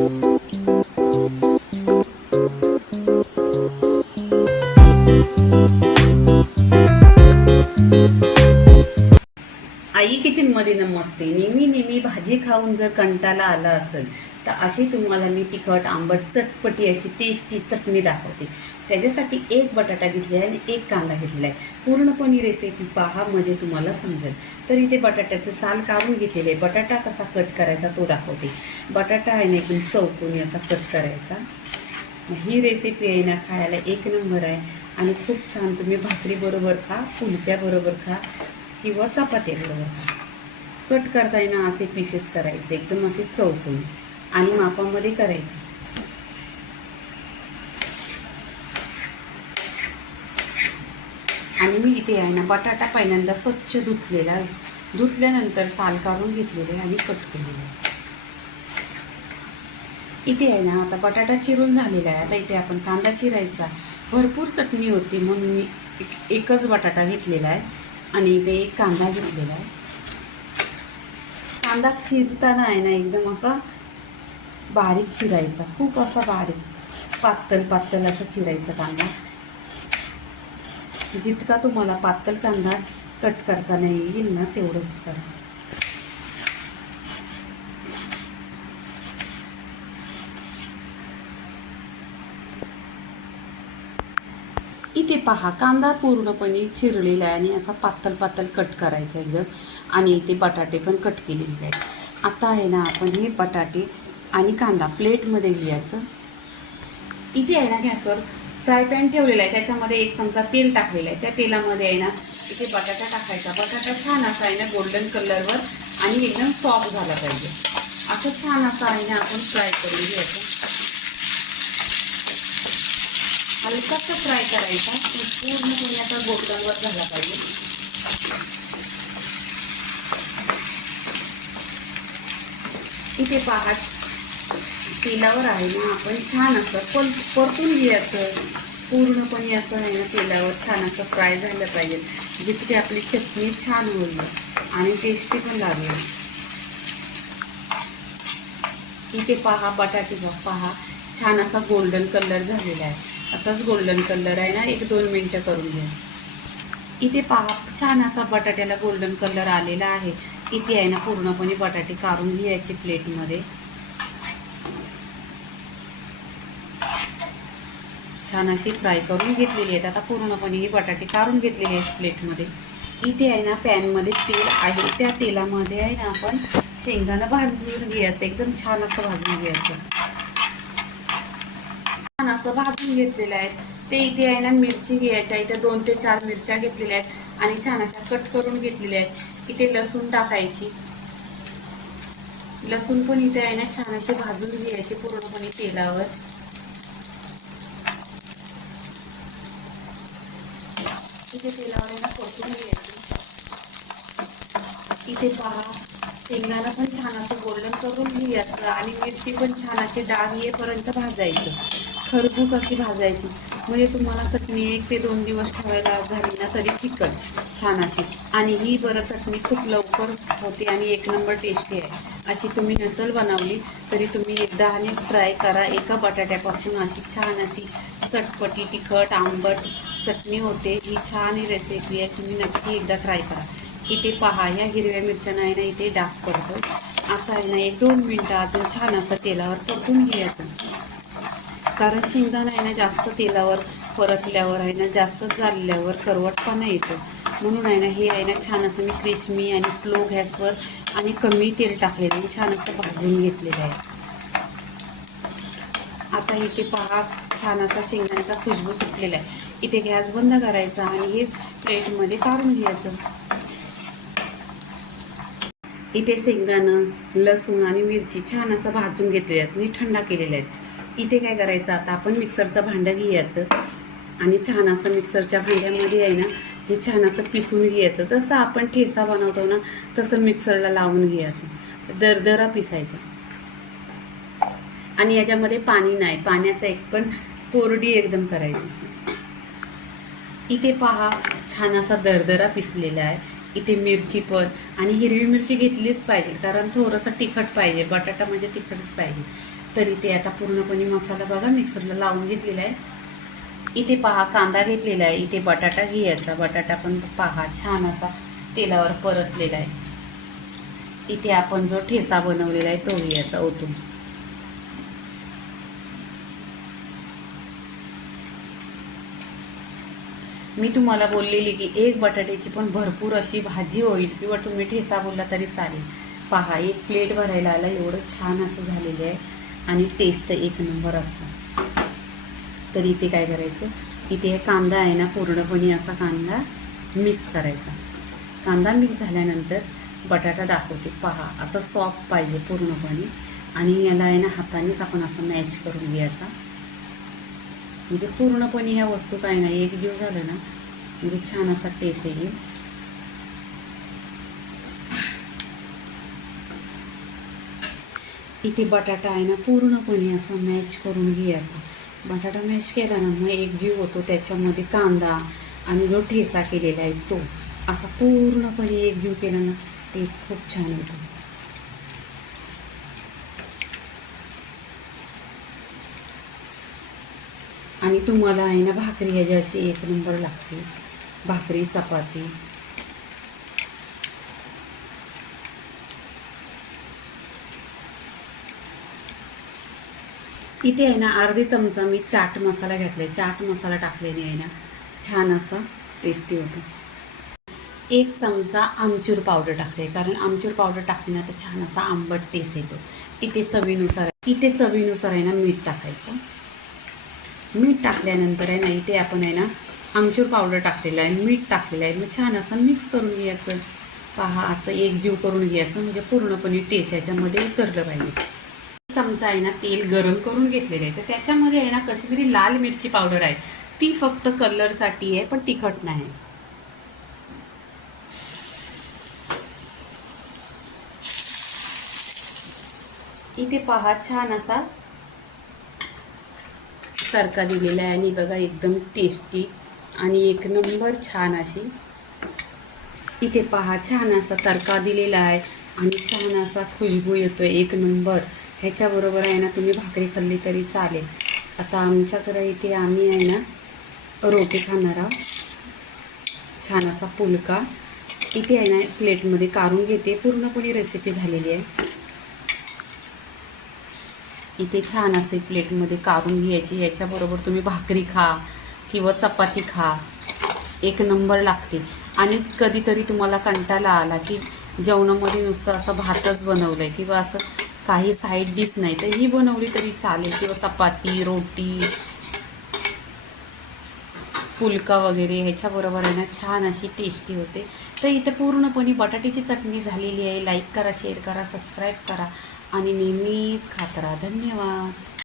आई किचनमध्ये नमस्ते. नेहमी भाजी खाऊन जर कंटाळा आला असेल तर अशी तुम्हाला मी तिखट आंबट चटपटी अशी टेस्टी चटणी दाखवते. त्याच्यासाठी एक बटाटा घेतला आहे आणि एक कांदा घेतलेला आहे. पूर्णपणे रेसिपी पहा म्हणजे तुम्हाला समजेल. तर इथे बटाट्याचं साल काढून घेतलेलं आहे. बटाटा कसा कट करायचा तो दाखवते. बटाटा आहे ना एकदम चौकोनी असा कट करायचा. ही रेसिपी आहे ना खायला एक नंबर आहे आणि खूप छान. तुम्ही भाकरीबरोबर खा, कुलप्याबरोबर खा किंवा चपात्याबरोबर खा. कट करताना असे पीसेस करायचे एकदम असे चौकोनी आणि मापामध्ये करायचे. आणि मी इथे आहे ना बटाटा पहिल्यांदा स्वच्छ धुतल्यानंतर साल काढून घेतलेले आणि कट केलेले. इथे आहे ना आता बटाटा चिरून झालेला आहे. आता इथे आपण कांदा चिरायचा. भरपूर चटणी होती म्हणून मी एकच बटाटा घेतलेला आहे आणि इथे एक कांदा घेतलेला आहे. कांदा चिरताना आहे ना एकदम असा बारीक चिरायचा, खूप असा बारीक पातळ असा चिरायचा कांदा. जितका तुम्हाला पातळ कांदा कट करताना येईल ना तेवढंच करा. इथे पहा कांदा पूर्णपणे चिरलेला आहे आणि असा पातळ कट करायचा एकदम. आणि इथे बटाटे पण कट केलेले आहेत. आता आहे ना आपण हे बटाटे आणि कांदा प्लेटमध्ये घ्यायचं. इथे आहे ना गॅसवर फ्राय पॅन ठेवलेला आहे. त्याच्यामध्ये 1 चमचा तेल टाकलेलं आहे. त्या तेलामध्ये आहे ना इथे बटाटा टाकायचा. बटाटा छान असा आहे ना गोल्डन कलरवर आणि एकदम सॉफ्ट झाला पाहिजे. असं छान असं आहे ना आपण फ्राय करून घ्यायचं. हलकासा फ्राय करायचा. पूर्णपणे आता गोल्डनवर झाला पाहिजे. इथे पहा तेलावर आहे ना आपण छान असं परतून घ्यायचं. पूर्णपणे असं आहे ना तेलावर छान असं फ्राय झालं पाहिजे. जितकी आपली चटणी छान होईल आणि टेस्टी पण लागेल. इथे पहा बटाटे पहा छान असा गोल्डन कलर झालेला आहे. असाच गोल्डन कलर आहे ना 1-2 मिनटं करून घ्या. इथे पहा छान असा बटाट्याला गोल्डन कलर आलेला आहे. इथे आहे ना पूर्णपणे बटाटे काढून घ्यायचे प्लेटमध्ये. छान अशी फ्राय करून घेतलेली आहेत. आता पूर्णपणे हे बटाटे काढून घेतलेले आहेत प्लेटमध्ये. इथे आहे ना पॅनमध्ये तेल आहे. त्या तेलामध्ये आहे ना आपण शेंगदाणा भाजून घ्यायचं. एकदम छान असं भाजून घ्यायचं. छान असं भाजून घेतलेलं आहे. ते इथे आहे ना मिरची घ्यायच्या. इथे 2 ते 4 मिरच्या घेतलेल्या आहेत आणि छान अशा कट करून घेतलेल्या आहेत. इथे लसूण टाकायची. लसूण पण इथे आहे ना छान असे भाजून घ्यायचे पूर्णपणे तेलावर. इथे तेलावर आहे ना परतून घ्यायचं. इथे पहा शेंगदाणा पण छान असं गोल्डन करून घ्यायचं आणि मिरची पण छान अशी डाग येईपर्यंत भाजायचं. खरपूस अशी भाजायची म्हणजे तुम्हाला चटणी 1 ते 2 दिवस ठेवायला झाली ना तरी तिखट छान अशी. आणि ही बरं चटणी खूप लवकर होते आणि 1 नंबर टेस्टी आहे. अशी तुम्ही नसेल बनवली तरी तुम्ही एकदा आणि ट्राय करा. एका बटाट्यापासून अशी छान अशी चटपटी तिखट आंबट चटणी होते. ही छान ही रेसिपी आहे. तुम्ही नक्की एकदा ट्राय करा. इथे पहा ह्या हिरव्या मिरच्यानं आहे ना इथे डाग पडतो. असं आहे ना 1-2 मिनटं अजून छान असं तेलावर परतून घ्यायचं. कारण शेंगदाणा आहे ना जास्त तेलावर परतल्यावर आहे ना जास्त जाळल्यावर करवटपणा येतो. म्हणून आहे ना हे आहे ना छान असं मी क्रिस्पी आणि स्लो गॅसवर आणि कमी तेल टाकलेलं आणि छान असं भाजून घेतलेलं आहे. आता इथे पहा छान असा शेंगदाण्याचा खुशबू सुटलेला आहे. इथे गॅस बंद करायचा आणि हे प्लेटमध्ये काढून घ्यायचं. इथे शेंगदाणं लसूण आणि मिरची छान असं भाजून घेतलेले आहेत. मी थंडा केलेले आहेत. इथे काय करायचं आता आपण मिक्सरचं भांडं घ्यायचं आणि छान असं मिक्सरच्या भांड्यामध्ये आहे ना हे छान असं पिसून घ्यायचं. तसं आपण ठेचा बनवतो ना तसं मिक्सरला लावून घ्यायचं. दरदरा पिसायचा आणि याच्यामध्ये पाणी नाही. पाण्याचा एक पण कोरडी एकदम करायची. इथे पहा छान असा दरदरा पिसलेला आहे. इथे मिरची पण आणि हिरवी मिरची घेतलीच पाहिजे कारण थोडंसं तिखट पाहिजे. बटाटा म्हणजे तिखटच पाहिजे. तरी ते आता पूर्णपणे मसाला बघा मिक्सरला लावून घेतलेला आहे. इथे पहा कांदा घेतलेला आहे, इथे बटाटा घ्यायचा, बटाटा पण पहा छान असा तेलावर परतलेला आहे. इथे आपण जो ठेसा बनवलेला आहे तो घ्यायचा ओतून. मी तुम्हाला बोललेली की एक बटाट्याची पण भरपूर अशी भाजी होईल किंवा तुम्ही ठेसा बोलला तरी चालेल. पहा एक प्लेट भरायला आला, एवढं छान असं झालेलं आहे आणि टेस्ट एक नंबर असतं. तर इथे काय करायचं, इथे कांदा आहे ना पूर्णपणे असा कांदा मिक्स करायचा. कांदा मिक्स झाल्यानंतर बटाटा दाखवते पहा, असं सॉफ्ट पाहिजे पूर्णपणे आणि याला आहे ना हातानेच आपण असं मॅच करून घ्यायचा. म्हणजे पूर्णपणे ह्या वस्तू काय नाही एकजीव झालं ना म्हणजे छान असा टेस्ट येईल. इथे बटाटा आहे ना पूर्णपणे असं मॅच करून घ्यायचा. बटाटा मॅश केला ना मग एकजीव होतो, त्याच्यामध्ये कांदा आणि जो ठेसा केलेला आहे तो असा पूर्णपणे एकजीव केला ना टेस्ट खूप छान येतो. आणि तुम्हाला आहे ना भाकरी ह्याची अशी एक नंबर लागते, भाकरी चपाती. इथे आहे ना अर्धी चमचा मी चाट मसाला घेतला आहे. चाट मसाला टाकल्याने आहे ना छान असं टेस्टी होतं. एक चमचा आमचूर पावडर टाकते, कारण आमचूर पावडर टाकली ना तर छान असा आंबट टेस्ट येतो. इथे चवीनुसार आहे ना मीठ टाकायचं. मीठ टाकल्यानंतर आहे ना इथे आपण आहे ना आमचूर पावडर टाकलेलं आहे, मीठ टाकलेलं आहे, मग छान असं मिक्स करून घ्यायचं. पहा असं एकजीव करून घ्यायचं म्हणजे पूर्णपणे टेस्ट याच्यामध्ये उतरलं पाहिजे. चमचा आहे ना तेल गरम करून घेतलेलं आहे, तर त्याच्यामध्ये आहे ना कश्मीरी लाल मिरची पावडर आहे, ती फक्त कलरसाठी आहे पण तिखट नाही. इथे पहा छान असा तडका दिलेला आहे आणि बघा एकदम टेस्टी आणि एक नंबर छान अशी. इथे पहा छान असा तडका दिलेला आहे आणि छान असा खुशबू येतो एक नंबर. ह्याच्याबरोबर आहे ना तुम्ही भाकरी खाल्ली तरी चालेल. आता आमच्याकडे इथे आम्ही आहे ना रोटी खाणार आहोत. छान असा पुलका इथे आहे ना प्लेटमध्ये काढून घेते. पूर्णपणे रेसिपी झालेली आहे. इथे छान असे प्लेटमध्ये काढून घ्यायची. याच्याबरोबर तुम्ही भाकरी खा किंवा चपाती खा, एक नंबर लागते. आणि कधीतरी तुम्हाला कंटाळा आला की जेवणामध्ये नुसतं असं भातच बनवलं आहे किंवा असं काही साईड डिश नाही तर ही बनवली तरी चालेल, किंवा चपाती रोटी पुलका वगैरे ह्याच्याबरोबर आहे ना छान अशी टेस्टी होते. तर इथे पूर्णपणे बटाट्याची चटणी झालेली आहे. लाईक करा, शेअर करा, सबस्क्राईब करा आणि नेहमीच खात राहा. धन्यवाद.